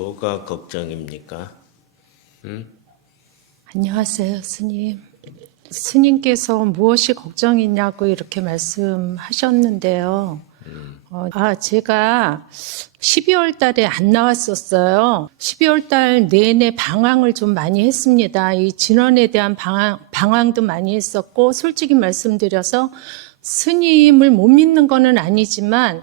뭐가 걱정입니까? 안녕하세요, 스님. 스님께서 무엇이 걱정이냐고 이렇게 말씀하셨는데요. 제가 12월 달에 안 나왔었어요. 12월 달 내내 방황을 좀 많이 했습니다. 이 진원에 대한 방황도 많이 했었고, 솔직히 말씀드려서 스님을 못 믿는 거는 아니지만,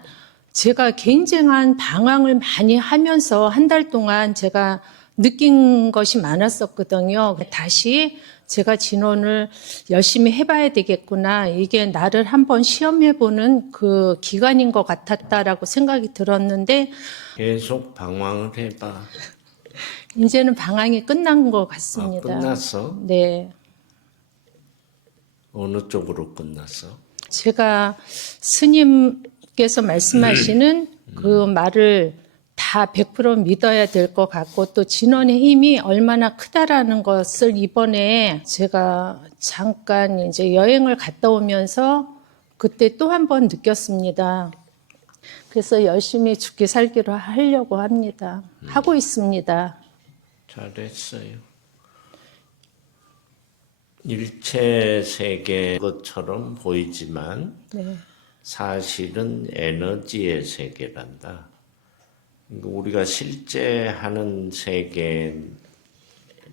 제가 굉장한 방황을 많이 하면서 한 달 동안 제가 느낀 것이 많았었거든요. 다시 제가 진원을 열심히 해봐야 되겠구나. 이게 나를 한번 시험해보는 그 기간인 것 같았다라고 생각이 들었는데, 계속 방황을 해봐. 이제는 방황이 끝난 것 같습니다. 끝났어? 네. 어느 쪽으로 끝났어? 제가 스님께서 말씀하시는 그 말을 다 100% 믿어야 될 것 같고, 또 진원의 힘이 얼마나 크다라는 것을 이번에 제가 잠깐 이제 여행을 갔다 오면서 그때 또 한 번 느꼈습니다. 그래서 열심히 죽기 살기로 하려고 합니다. 하고 있습니다. 잘했어요. 일체 세계 것처럼 보이지만 네. 사실은 에너지의 세계란다. 그러니까 우리가 실제 하는 세계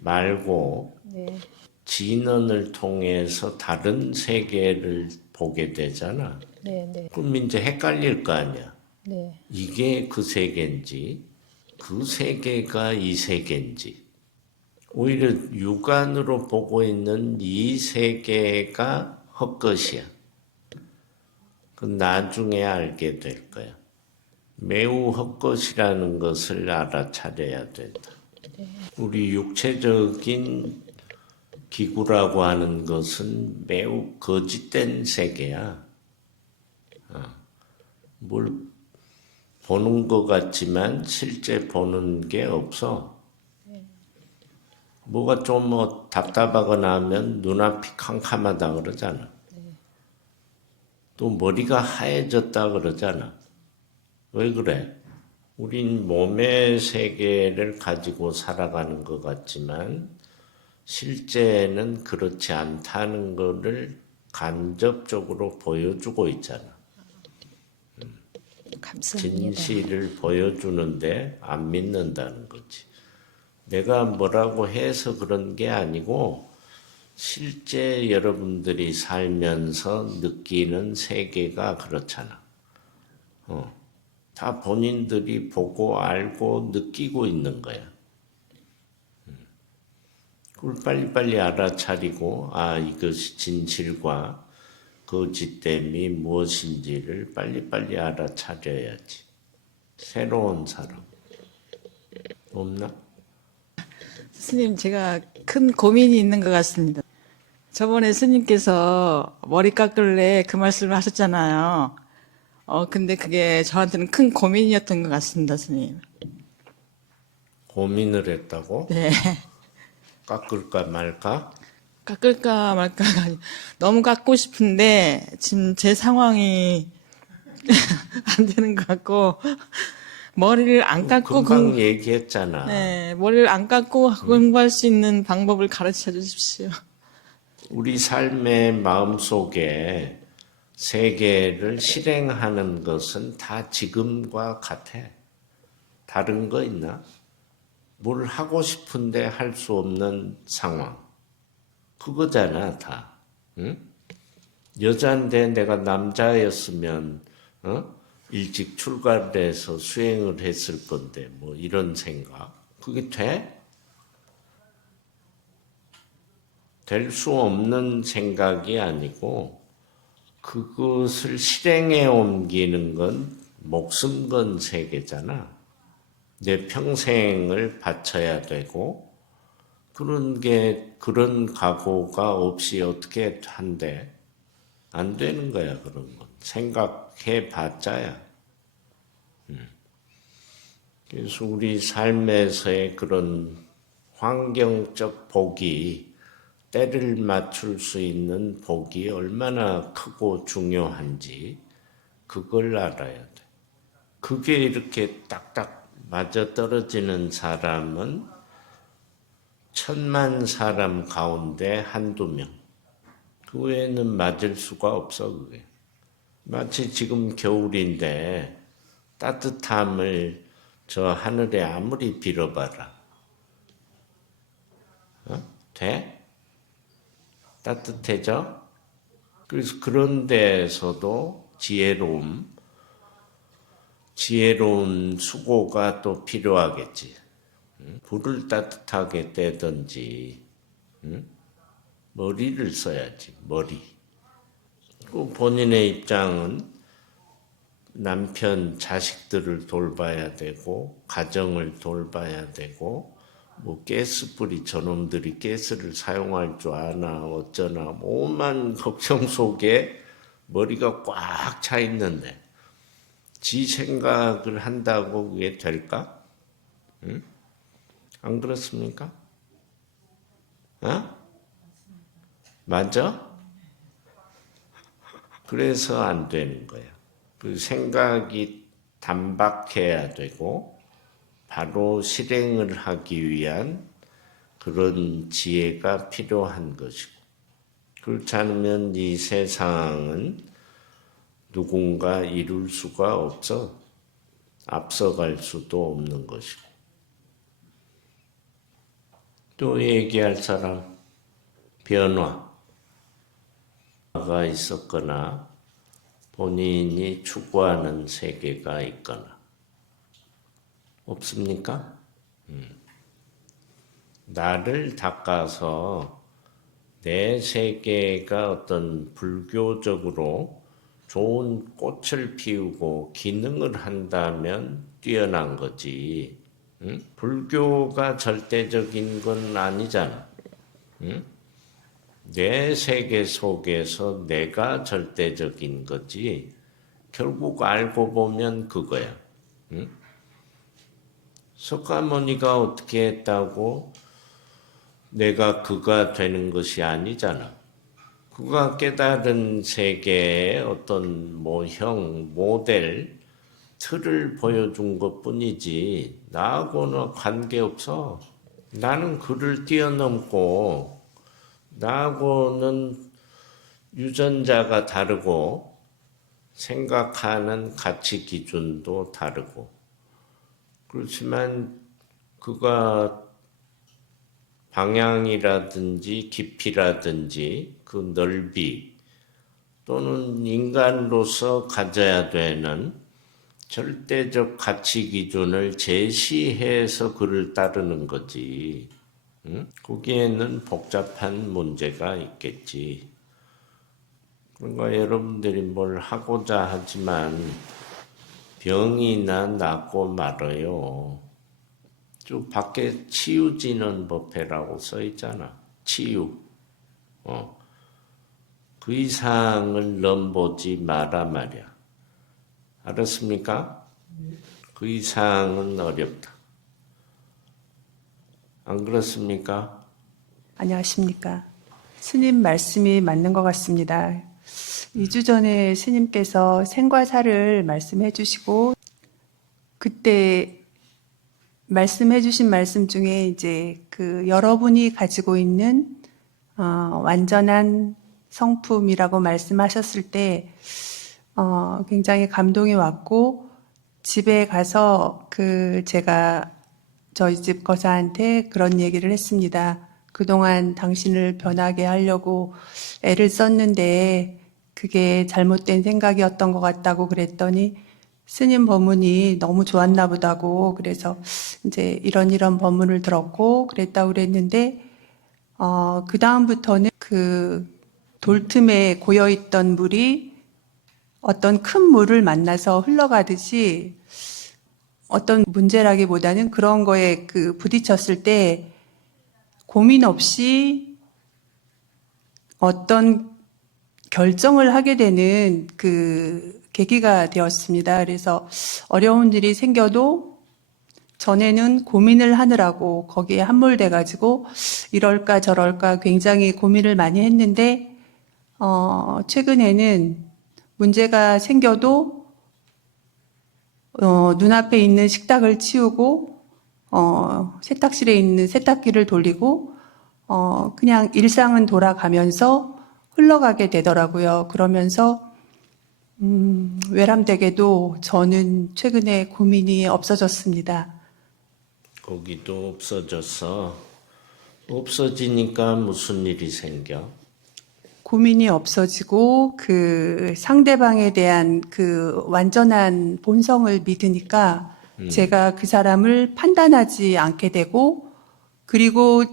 말고 네. 진언을 통해서 다른 세계를 보게 되잖아. 네. 네. 그럼 이제 헷갈릴 거 아니야. 네. 이게 그 세계인지 그 세계가 이 세계인지 오히려 육안으로 보고 있는 이 세계가 헛것이야. 그 나중에 알게 될 거야. 매우 헛것이라는 것을 알아차려야 된다. 우리 육체적인 기구라고 하는 것은 매우 거짓된 세계야. 뭘 보는 것 같지만 실제 보는 게 없어. 뭐가 좀 답답하거나 하면 눈앞이 캄캄하다 그러잖아. 또 머리가 하얘졌다 그러잖아. 왜 그래? 우린 몸의 세계를 가지고 살아가는 것 같지만 실제는 그렇지 않다는 것을 간접적으로 보여주고 있잖아. 감사합니다. 진실을 보여주는데 안 믿는다는 거지. 내가 뭐라고 해서 그런 게 아니고 실제 여러분들이 살면서 느끼는 세계가 그렇잖아. 다 본인들이 보고 알고 느끼고 있는 거야. 그걸 빨리빨리 알아차리고 이것이 진실과 거짓됨이 무엇인지를 빨리빨리 알아차려야지. 새로운 사람 없나? 스님, 제가 큰 고민이 있는 것 같습니다. 저번에 스님께서 머리 깎을래 그 말씀을 하셨잖아요. 근데 그게 저한테는 큰 고민이었던 것 같습니다, 스님. 고민을 했다고? 네. 깎을까 말까? 깎을까 말까가 아니- 너무 깎고 싶은데 지금 제 상황이 안 되는 것 같고 머리를 안 깎고 금방 얘기했잖아. 네, 머리를 안 깎고 공부할 수 있는 방법을 가르쳐 주십시오. 우리 삶의 마음속에 세계를 실행하는 것은 다 지금과 같아. 다른 거 있나? 뭘 하고 싶은데 할 수 없는 상황. 그거잖아, 다. 응? 여자인데 내가 남자였으면 일찍 출가해서 수행을 했을 건데 뭐 이런 생각. 그게 돼? 될 수 없는 생각이 아니고 그것을 실행에 옮기는 건 목숨 건 세계잖아. 내 평생을 바쳐야 되고 그런 각오가 없이 어떻게 한대? 안 되는 거야, 그런 건. 생각해 봤자야. 그래서 우리 삶에서의 그런 환경적 복이 때를 맞출 수 있는 복이 얼마나 크고 중요한지 그걸 알아야 돼. 그게 이렇게 딱딱 맞아 떨어지는 사람은 1000만 사람 가운데 한두 명. 그 외에는 맞을 수가 없어, 그게. 마치 지금 겨울인데 따뜻함을 저 하늘에 아무리 빌어봐라. 돼? 따뜻해져? 그래서 그런 데에서도 지혜로운 수고가 또 필요하겠지. 불을 따뜻하게 떼든지, 머리를 써야지, 머리. 그 본인의 입장은 남편, 자식들을 돌봐야 되고, 가정을 돌봐야 되고, 뭐 가스불이 저놈들이 가스를 사용할 줄 아나 어쩌나 오만 걱정 속에 머리가 꽉 차 있는데 지 생각을 한다고 그게 될까? 응? 안 그렇습니까? 맞아? 그래서 안 되는 거야. 그 생각이 단박해야 되고 바로 실행을 하기 위한 그런 지혜가 필요한 것이고, 그렇지 않으면 이 세상은 누군가 이룰 수가 없어. 앞서갈 수도 없는 것이고. 또 얘기할 사람, 변화가 있었거나 본인이 추구하는 세계가 있거나 없습니까? 나를 닦아서 내 세계가 어떤 불교적으로 좋은 꽃을 피우고 기능을 한다면 뛰어난 거지. 응? 불교가 절대적인 건 아니잖아. 응? 내 세계 속에서 내가 절대적인 거지. 결국 알고 보면 그거야. 응? 석가모니가 어떻게 했다고 내가 그가 되는 것이 아니잖아. 그가 깨달은 세계의 어떤 모형, 모델, 틀을 보여준 것 뿐이지 나하고는 관계없어. 나는 그를 뛰어넘고 나하고는 유전자가 다르고 생각하는 가치 기준도 다르고 그렇지만 그가 방향이라든지 깊이라든지 그 넓이 또는 인간으로서 가져야 되는 절대적 가치 기준을 제시해서 그를 따르는 거지. 응? 거기에는 복잡한 문제가 있겠지. 그러니까 여러분들이 뭘 하고자 하지만 병이나 낫고 말아요. 저 밖에 치유지는 법회라고 써 있잖아. 치유. 그 이상을 넘보지 마라 말이야. 알았습니까? 그 이상은 어렵다. 안 그렇습니까? 안녕하십니까. 스님 말씀이 맞는 것 같습니다. 2주 전에 스님께서 생과사를 말씀해 주시고, 그때 말씀해 주신 말씀 중에 이제 그 여러분이 가지고 있는 완전한 성품이라고 말씀하셨을 때 굉장히 감동이 왔고, 집에 가서 제가 저희 집 거사한테 그런 얘기를 했습니다. 그동안 당신을 변하게 하려고 애를 썼는데 그게 잘못된 생각이었던 것 같다고 그랬더니 스님 법문이 너무 좋았나 보다고, 그래서 이제 이런 법문을 들었고 그랬다고 그랬는데 그 다음부터는 그 돌틈에 고여있던 물이 어떤 큰 물을 만나서 흘러가듯이 어떤 문제라기보다는 그런 거에 부딪혔을 때 고민 없이 어떤 결정을 하게 되는 그 계기가 되었습니다. 그래서 어려운 일이 생겨도 전에는 고민을 하느라고 거기에 함몰돼가지고 이럴까 저럴까 굉장히 고민을 많이 했는데 최근에는 문제가 생겨도 눈앞에 있는 식탁을 치우고, 세탁실에 있는 세탁기를 돌리고, 그냥 일상은 돌아가면서 흘러가게 되더라고요. 그러면서, 외람되게도 저는 최근에 고민이 없어졌습니다. 거기도 없어져서 없어지니까 무슨 일이 생겨? 고민이 없어지고 그 상대방에 대한 그 완전한 본성을 믿으니까 제가 그 사람을 판단하지 않게 되고 그리고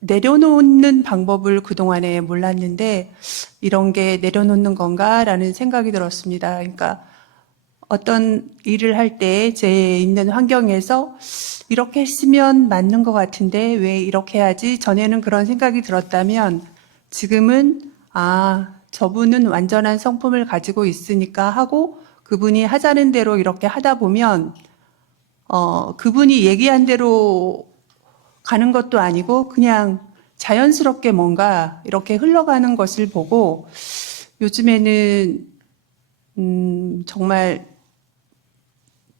내려놓는 방법을 그동안에 몰랐는데 이런 게 내려놓는 건가라는 생각이 들었습니다. 그러니까 어떤 일을 할 때 제 있는 환경에서 이렇게 했으면 맞는 것 같은데 왜 이렇게 하지? 전에는 그런 생각이 들었다면 지금은 저분은 완전한 성품을 가지고 있으니까 하고 그분이 하자는 대로 이렇게 하다 보면 그분이 얘기한 대로 가는 것도 아니고 그냥 자연스럽게 뭔가 이렇게 흘러가는 것을 보고 요즘에는 정말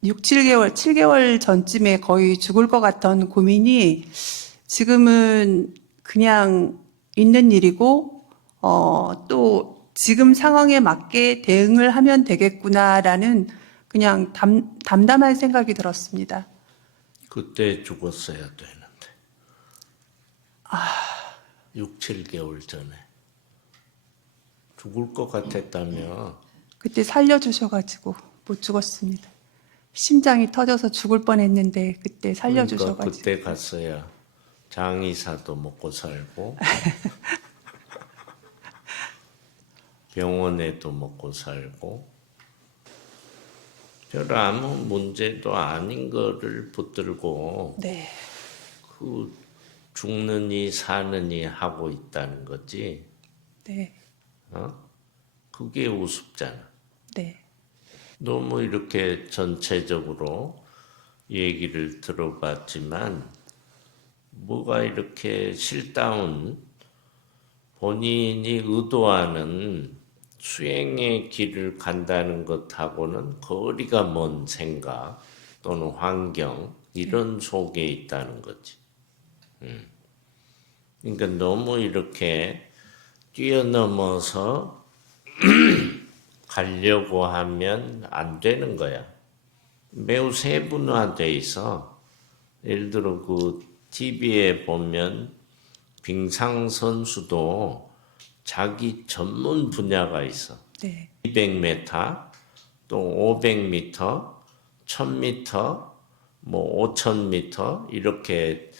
6, 7개월 전쯤에 거의 죽을 것 같던 고민이 지금은 그냥 있는 일이고, 또 지금 상황에 맞게 대응을 하면 되겠구나라는 그냥 담담한 생각이 들었습니다. 그때 죽었어야 되는데. 6, 7개월 전에. 죽을 것 같았다며. 그때 살려주셔가지고 못 죽었습니다. 심장이 터져서 죽을 뻔했는데 그때 그러니까 살려주셔가지고. 그때 갔어야 장의사도 먹고 살고 병원에도 먹고 살고 별 아무 문제도 아닌 거를 붙들고 네, 그 죽느니 사느니 하고 있다는 거지. 네, 그게 우습잖아. 네. 너무 이렇게 전체적으로 얘기를 들어봤지만 뭐가 이렇게 실다운 본인이 의도하는 수행의 길을 간다는 것하고는 거리가 먼 생각 또는 환경 이런 속에 있다는 거지. 그러니까 너무 이렇게 뛰어넘어서 가려고 하면 안 되는 거야. 매우 세분화돼 있어. 예를 들어 그 TV에 보면 빙상 선수도 자기 전문 분야가 있어. 네. 200m, 또 500m, 1000m, 뭐 5000m 이렇게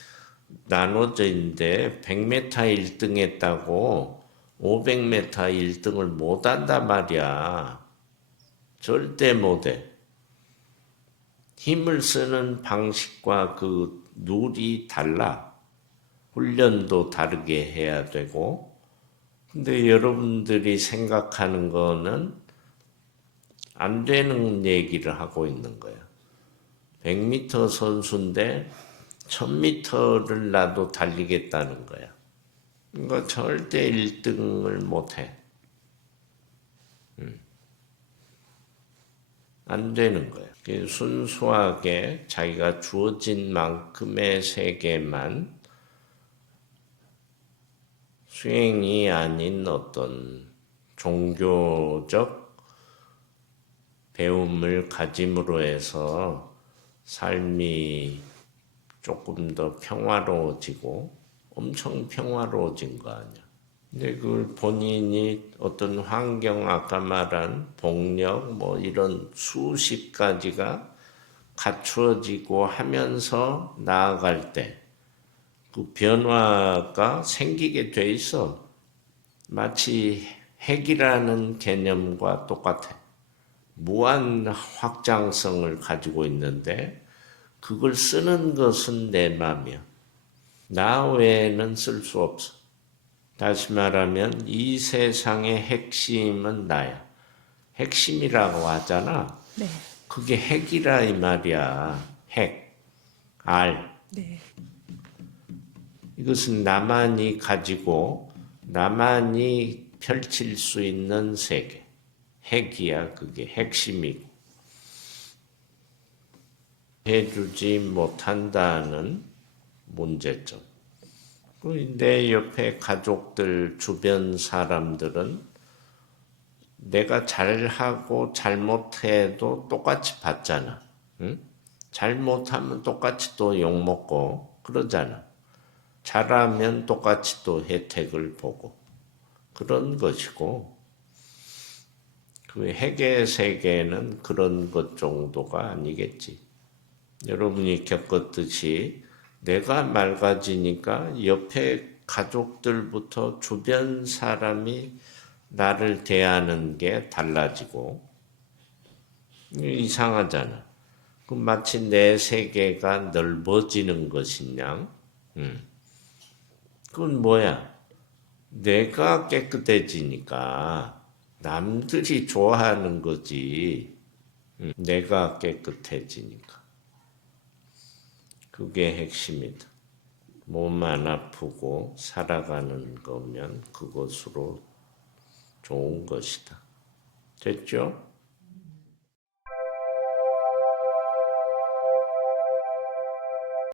나눠져 있는데 100m 1등 했다고 500m 1등을 못 한단 말이야. 절대 못해. 힘을 쓰는 방식과 그 룰이 달라. 훈련도 다르게 해야 되고. 근데 여러분들이 생각하는 거는 안 되는 얘기를 하고 있는 거야. 100m 선수인데 1000m를 나도 달리겠다는 거야. 그러니까 절대 1등을 못해. 안 되는 거야. 순수하게 자기가 주어진 만큼의 세계만 수행이 아닌 어떤 종교적 배움을 가짐으로 해서 삶이 조금 더 평화로워지고 엄청 평화로워진 거 아니야. 근데 그걸 본인이 어떤 환경, 아까 말한 복력, 뭐 이런 수십 가지가 갖추어지고 하면서 나아갈 때 그 변화가 생기게 돼 있어. 마치 핵이라는 개념과 똑같아. 무한 확장성을 가지고 있는데 그걸 쓰는 것은 내 맘이야. 나 외에는 쓸 수 없어. 다시 말하면 이 세상의 핵심은 나야. 핵심이라고 하잖아. 네. 그게 핵이라 이 말이야. 핵, 알. 네. 이것은 나만이 가지고 나만이 펼칠 수 있는 세계. 핵이야. 그게 핵심이고. 해주지 못한다는 문제점. 내 옆에 가족들, 주변 사람들은 내가 잘하고 잘못해도 똑같이 받잖아. 응? 잘못하면 똑같이 또 욕먹고 그러잖아. 잘하면 똑같이 또 혜택을 보고 그런 것이고, 그 회계 세계는 그런 것 정도가 아니겠지. 여러분이 겪었듯이 내가 맑아지니까 옆에 가족들부터 주변 사람이 나를 대하는 게 달라지고, 이상하잖아. 그 마치 내 세계가 넓어지는 것이냐? 그건 뭐야? 내가 깨끗해지니까 남들이 좋아하는 거지. 내가 깨끗해지니까. 그게 핵심이다. 몸 안 아프고 살아가는 거면 그것으로 좋은 것이다. 됐죠?